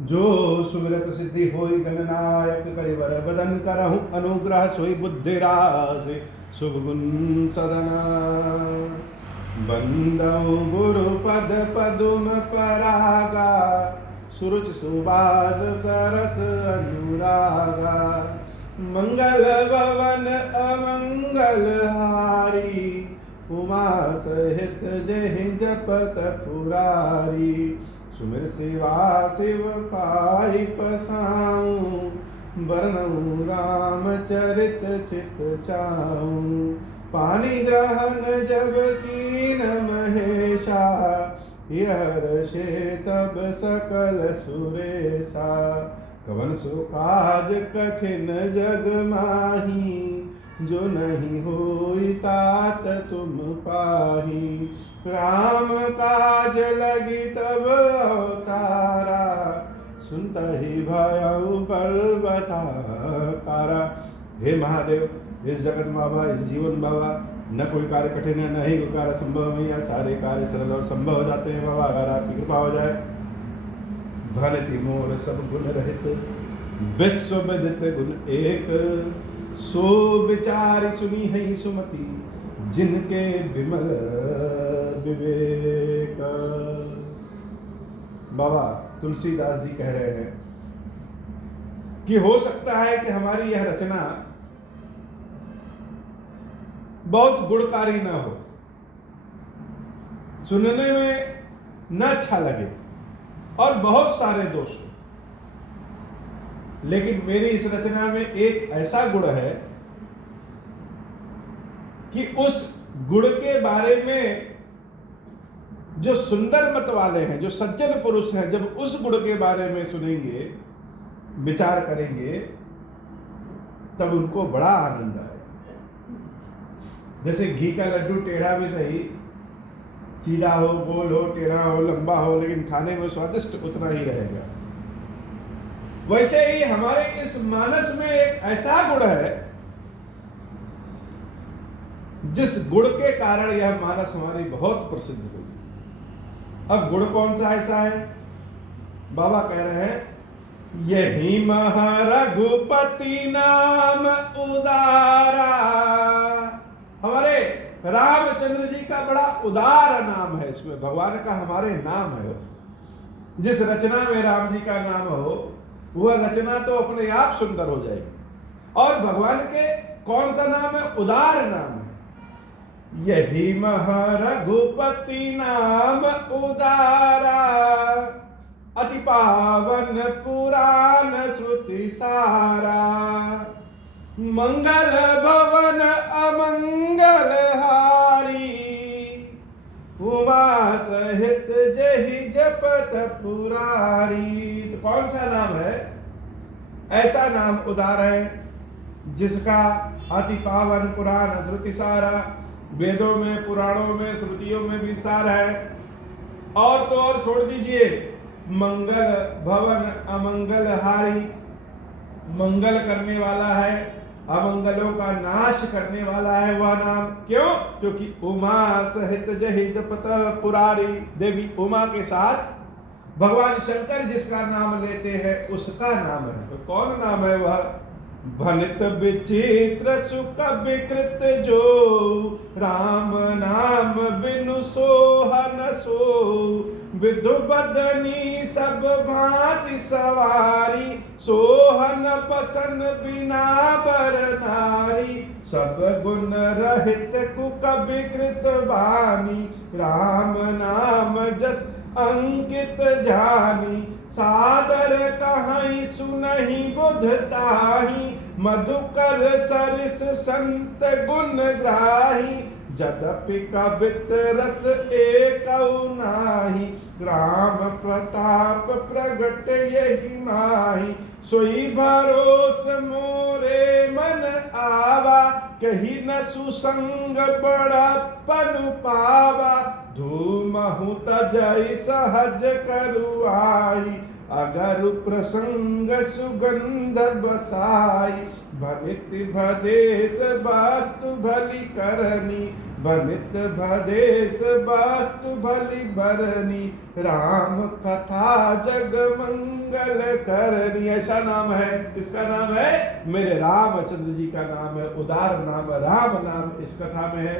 जो सुमिरत सिद्धि होई गणनायक करिवर बदन करहु अनुग्रह सोई बुद्धि राशि शुभ गुण सदना बंदौ गुरु पद पदुम परागा सुरुचि सुबास सरस अनुरागा मंगल भवन अमंगल हारी उमा सहित जहि जपत पुरारी सुमिर सेवा शिव पाई पसाऊं बरनऊं राम चरित चित चाऊं पानी ग्रहण जब कीन महेशा हर्षे तब सकल सुरेशा कवन सो काज कठिन जग माही जो नहीं होई तात तुम पाही राम काज लगी तब अवतारा सुनता ही भयउ पर्वताकारा। हे महादेव, इस जगत बाबा, इस जीवन बाबा, न कोई कार्य कठिन है, न ही कोई कार्य संभव नहीं है। सारे कार्य सरल और संभव हो जाते हैं बाबा, अगर आपकी कृपा हो जाए। भनति मोर सब गुण रहित विश्व विदित गुण एक सो विचारी सुनी है सुमति जिनके विमल विवेक। बाबा तुलसीदास जी कह रहे हैं कि हो सकता है कि हमारी यह रचना बहुत गुणकारी ना हो, सुनने में न अच्छा लगे और बहुत सारे दोष हो, लेकिन मेरी इस रचना में एक ऐसा गुण है कि उस गुण के बारे में जो सुंदर मत वाले हैं, जो सज्जन पुरुष हैं, जब उस गुण के बारे में सुनेंगे, विचार करेंगे, तब उनको बड़ा आनंद आएगा। जैसे घी का लड्डू टेढ़ा भी सही, सीधा हो, गोल हो, टेढ़ा हो, लंबा हो, लेकिन खाने में स्वादिष्ट उतना ही रहेगा। वैसे ही हमारे इस मानस में एक ऐसा गुण है जिस गुण के कारण यह मानस हमारी बहुत प्रसिद्ध हुई। अब गुण कौन सा ऐसा है? बाबा कह रहे हैं यही रघुपति नाम उदारा। हमारे रामचंद्र जी का बड़ा उदार नाम है, इसमें भगवान का हमारे नाम है। जिस रचना में राम जी का नाम हो वह रचना तो अपने आप सुंदर हो जाएगी। और भगवान के कौन सा नाम है? उदार नाम है। यही रघुपति नाम उदारा अति पावन पुराण श्रुति सारा मंगल भवन अमंगल हारी उमा सहित जहि जपत पुरारी। तो कौन सा नाम है? ऐसा नाम उदार है जिसका अति पावन पुराण श्रुति सारा, वेदों में, पुराणों में, श्रुतियों में भी सार है। और तो और छोड़ दीजिए, मंगल भवन अमंगल हारी, मंगल करने वाला है, अमंगलों का नाश करने वाला है वह नाम। क्यों? क्योंकि उमा सहित जहि जपत पुरारी, देवी उमा के साथ भगवान शंकर जिसका नाम लेते हैं उसका नाम है। तो कौन नाम है वह? भनित विचित्र सुख विकृत जो राम नाम बिनु सोहन सो विधु बदनी सब भांति सवारी सोहन पसन बिना बर नारी सब गुण रहित कुक विकृत बानी राम नाम जस अंकित जानी सादर कहीं सुनहि बुधताही मधुकर सरिस संत गुण ग्राही जदपि कवित रस एकौ नाही राम प्रताप प्रगट यही माही सोई भरोस मोरे मन आवा कही न सुसंग बड़प्पन पावा धूमहु तजई सहज करुआई अगर प्रसंग सुगंध बसाई भनित भदेश वास्तु भली करनी बनित भदेश वस्तु भली बरनी, राम कथा जग मंगल करनी। ऐसा नाम है, किसका नाम है? मेरे रामचंद्र जी का नाम है, उदार नाम राम नाम इस कथा में है,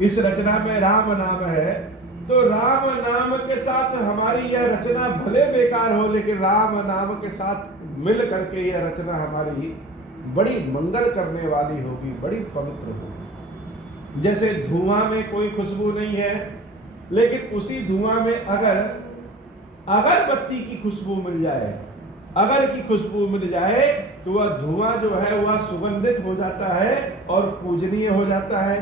इस रचना में राम नाम है। तो राम नाम के साथ हमारी यह रचना भले बेकार हो, लेकिन राम नाम के साथ मिल करके यह रचना हमारी बड़ी मंगल करने वाली होगी, बड़ी पवित्र होगी। जैसे धुआं में कोई खुशबू नहीं है, लेकिन उसी धुआं में अगर अगरबत्ती की खुशबू मिल जाए, अगर की खुशबू मिल जाए, तो वह धुआं जो है वह सुगंधित हो जाता है और पूजनीय हो जाता है।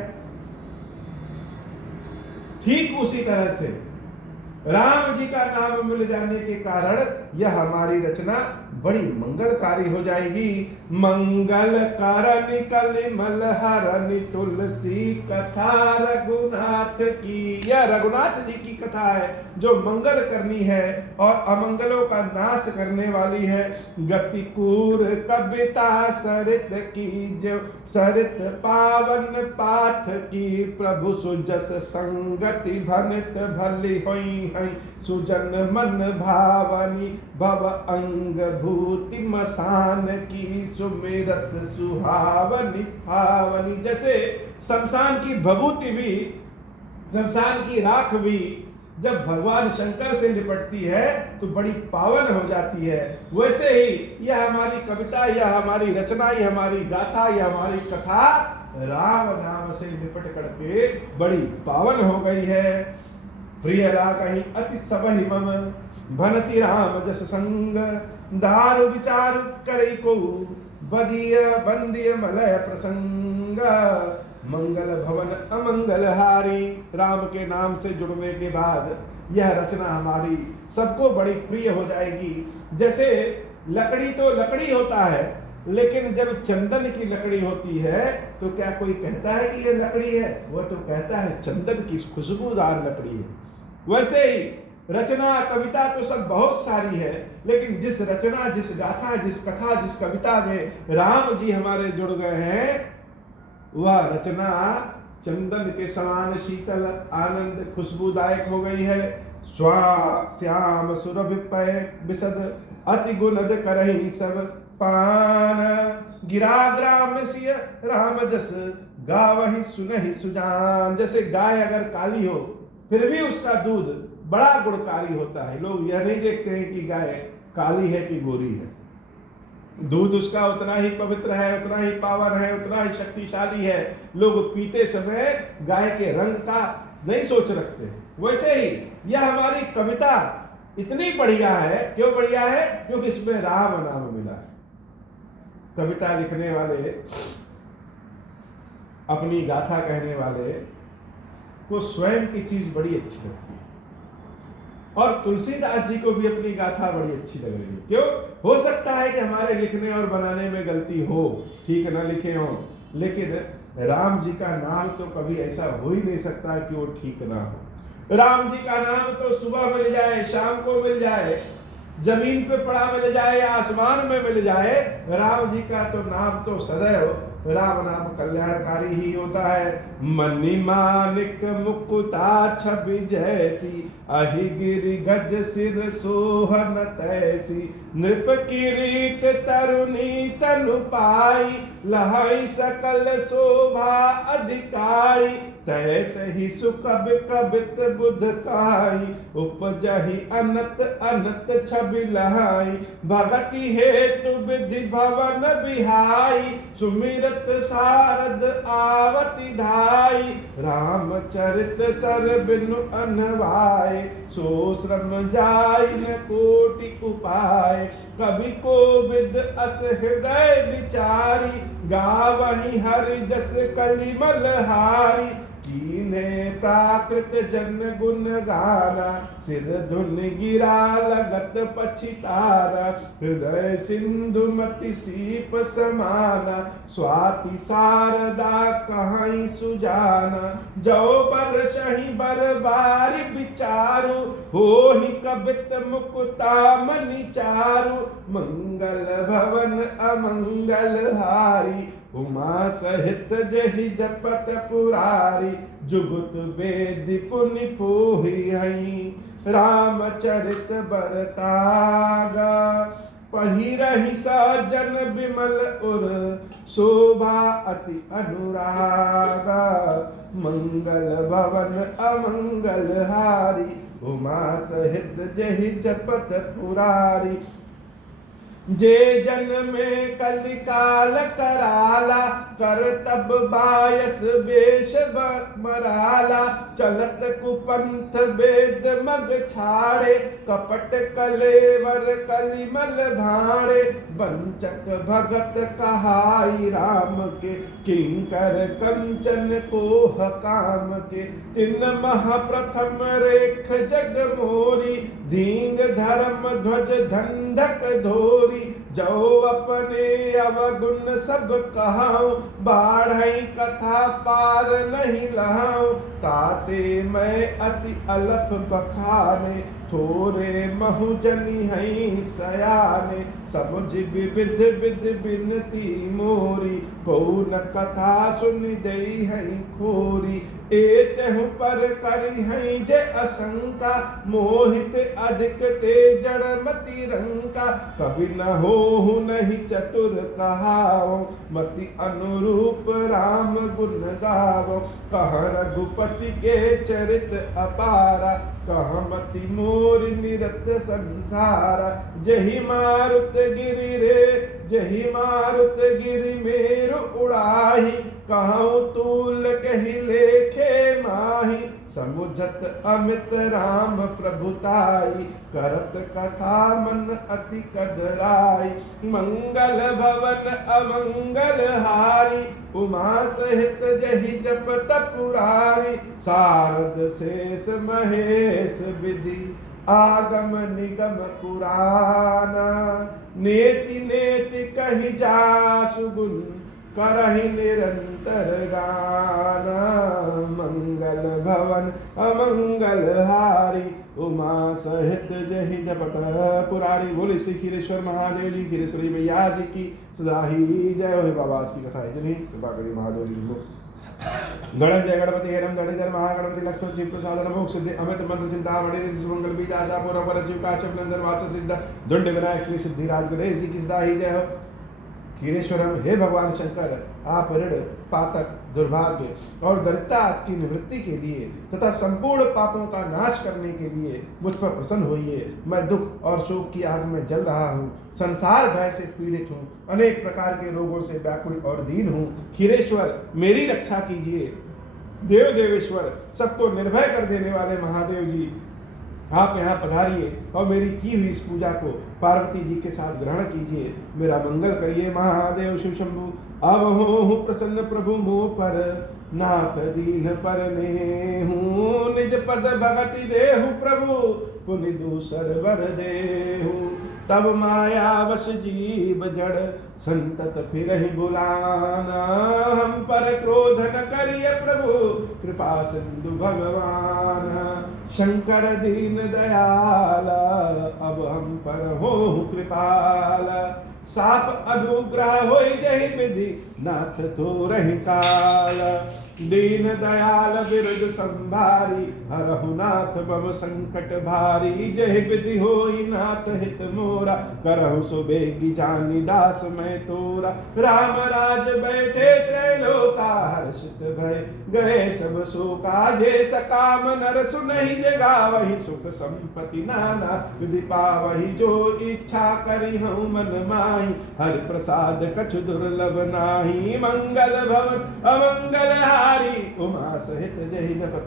ठीक उसी तरह से राम जी का नाम मिल जाने के कारण यह हमारी रचना बड़ी मंगलकारी हो जाएगी। मंगल करनि कलिमल हरनि तुलसी कथा रघुनाथ की। यह रघुनाथ जी की कथा है जो मंगल करनी है और अमंगलों का नाश करने वाली है। गति कूर कविता सरित की, जो सरित पावन पाठ की, प्रभु सुजस संगति भनित भली होई है, सुजन मन भावनी भव अंग भूति मसान की, सुमिरत सुहावनी भावनी। जैसे शमशान की भभूति भी, शमशान की राख भी जब भगवान शंकर से निपटती है तो बड़ी पावन हो जाती है, वैसे ही यह हमारी कविता, यह हमारी रचना, यह हमारी गाथा, यह हमारी कथा राम नाम से निपट करके बड़ी पावन हो गई है। प्रिय रागहि अति सबहि मम, भनति राम जस संग, दारु विचार करे को, बदिय बंदिय मलय प्रसंग, मंगल भवन अमंगल हारी। राम के नाम से जुड़ने के बाद यह रचना हमारी सबको बड़ी प्रिय हो जाएगी। जैसे लकड़ी तो लकड़ी होता है, लेकिन जब चंदन की लकड़ी होती है तो क्या कोई कहता है कि यह लकड़ी है? वह तो कहता है चंदन की खुशबूदार लकड़ी है। वैसे ही रचना कविता तो सब बहुत सारी है, लेकिन जिस रचना, जिस गाथा, जिस कथा, जिस कविता में राम जी हमारे जुड़ गए हैं, वह रचना चंदन के समान शीतल आनंद खुशबूदायक हो गई है। श्याम सुरभि पय विशद, अति गुणद करहि सब पान, गिरा ग्राम सिय राम जस, गावहि सुनहि सुजान। जैसे गाय अगर काली हो फिर भी उसका दूध बड़ा गुणकारी होता है। लोग यह नहीं देखते हैं कि गाय काली है कि गोरी है। दूध उसका उतना ही पवित्र है, उतना ही पावन है, उतना ही शक्तिशाली है। लोग पीते समय गाय के रंग का नहीं सोच रखते। वैसे ही यह हमारी कविता इतनी बढ़िया है। क्यों बढ़िया है? क्योंकि इसमें राम नाम मिला है। कविता लिखने वाले, अपनी गाथा कहने वाले को स्वयं की चीज बड़ी अच्छी लगती है, और तुलसीदास जी को भी अपनी गाथा बड़ी अच्छी लग रही है। क्यों? हो सकता है कि हमारे लिखने और बनाने में गलती हो, ठीक न लिखे हो, लेकिन राम जी का नाम तो कभी ऐसा हो ही नहीं सकता कि वो ठीक ना हो। राम जी का नाम तो सुबह मिल जाए, शाम को मिल जाए, जमीन पे पड़ा मिल जाए या आसमान में मिल जाए, राम जी का तो नाम तो सदैव राम नाम कल्याणकारी ही होता है। मनि मानिक मुकुता छवि जैसी, अहि गिरि गज सिर सोहन तैसी, नृप किरीट तरुणी तनु पाई, लहई सकल शोभा अधिकाई, तैसे ही सुकब कबित बुध काई, उपजहि अनत अनत छवि लहाई, भगति हेतु विधि भवन बिहाई, सुमिरत सारद आवति ढाई, रामचरित सर बिनु अनवाय, सो श्रम जाय न कोटि उपाय, कवि कोविद अस हृदय विचारी, गावहि हरि जस कलिमल हारी, कीन्हे प्राकृत जन गुण गाना, सिर धुन गिरा लगत पछितारा, हृदय सिंधु मति सीप समाना, स्वाति शारदा कहीं सुजाना, जो पर सही बर बारी विचारु, हो ही कबित मुकुता मनि चारु, मंगल भवन अमंगल हारी, उमा सहित जहि जपत पुरारी जुगुत वेद पुनि पोहि हई रामचरित बरतागा पहिरहि सजन विमल उर शोभा अति अनुरागा मंगल भवन अमंगल हारी उमा सहित जहि जपत पुरारी जे जन में कलिकाल कराला कर तब बायस बेश मराला चलत कुपंथ वेद मग छाड़े कपट कलेवर कलिमल भाड़े वंचक भगत कहाई राम के किंकर कंचन कोह काम के तिन मह प्रथम रेख जग मोरी धींग धर्म ध्वज धंधक धोरी जो अपने अवगुण सब कहाऊं बाढ़ई कथा पार नहीं लहाऊं ताते मैं अति अलफ बखाने थोरे बहुजनी हई सयाने समुझ विविध विध बिनती मोरी को न कथा सुन दई हई खोरी एतहु पर करी हई जे अशंका मोहित अधिक ते जड़मति रंका कभी न हो नहीं चतुर कहाओ मति अनुरूप राम गुण गावो कह रघुपति के चरित अपारा कह मति मोर निरत संसार जहि मारुत गिरि रे जहि मारुत गिरि मेरु उड़ाही कहूँ तूल कहि लेखे माही समुझत अमित राम प्रभुताई करत कथा मन अति कदराई मंगल भवन अमंगल हारी उमा सहित जहि जपत पुरारी शारद शेष महेश विधि आगम निगम पुराना नेति नेति कहि जासु गुण करहि निरंतर गाना मंगल भवन अमंगल हारी उमा सहित जहि जपत पुरारी। बोले श्री खीरेश्वर महादेव जी खीरेश्वरी मैया जी की सदा ही जय हो। बाबा आज की कथा है जनी कृपा करिए महादेव जी को। गणन जय गणपति हेरम गणिधर महागणपति लक्ष्मण शिव प्रसाद नमो सिद्धि अमित मंत्र चिंता मणि सुमंगल बीज आशा पूरा पर शिव काश्यप नंदन वाच सिद्ध दंड विनायक श्री सिद्धिराज गणेश जी की सदा ही जय हो। खीरेश्वरम हे भगवान शंकर आप ऋण पातक दुर्भाग्य और दरिद्रता की निवृत्ति के लिए तथा संपूर्ण पापों का नाश करने के लिए मुझ पर प्रसन्न होइए। मैं दुख और शोक की आग में जल रहा हूँ, संसार भय से पीड़ित हूँ, अनेक प्रकार के रोगों से व्याकुल और दीन हूँ। खीरेश्वर मेरी रक्षा कीजिए। देव देवेश्वर सबको निर्भय कर देने वाले महादेव जी आप यहाँ पधारिए और मेरी की हुई इस पूजा को पार्वती जी के साथ ग्रहण कीजिए। मेरा मंगल करिए महादेव शिव शंभु। अब हो प्रसन्न प्रभु मोह पर नाथ दीन पर नेहूं निज पद भगति देहु प्रभु पुनि दूसर वर देहु। तब माया वश जीव जड़ संतत फिरहि बुलाना हम पर क्रोध न करिए प्रभु कृपा सिंधु भगवान। शंकर दीन दयाला अब हम पर हो कृपाल साप अनुग्रह होई जहि विधि नाथ तो रहि काल। दीन दयाल बिरुद संभारी हरहु नाथ बम संकट भारी। जहि विधि होई नाथ हित मोरा करहु सुबेगी जानी दास मैं तोरा। राम राज बैठे त्रैलोका हर्षित भय गए सब शोका। जे सकाम नर सुनहि जगा वही सुख संपत्ति नाना विधि पावहि। जो इच्छा करी हूँ मन माही हरि प्रसाद कछु दुर्लभ नाही। मंगल भवन अमंगल हारी उमा सहित जहि जपत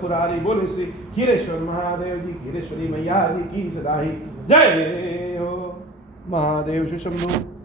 पुरारी। बोले श्री खीरेश्वर महादेव जी खीरेश्वरी मैया जी की सदा ही जय हो। महादेव शंभु।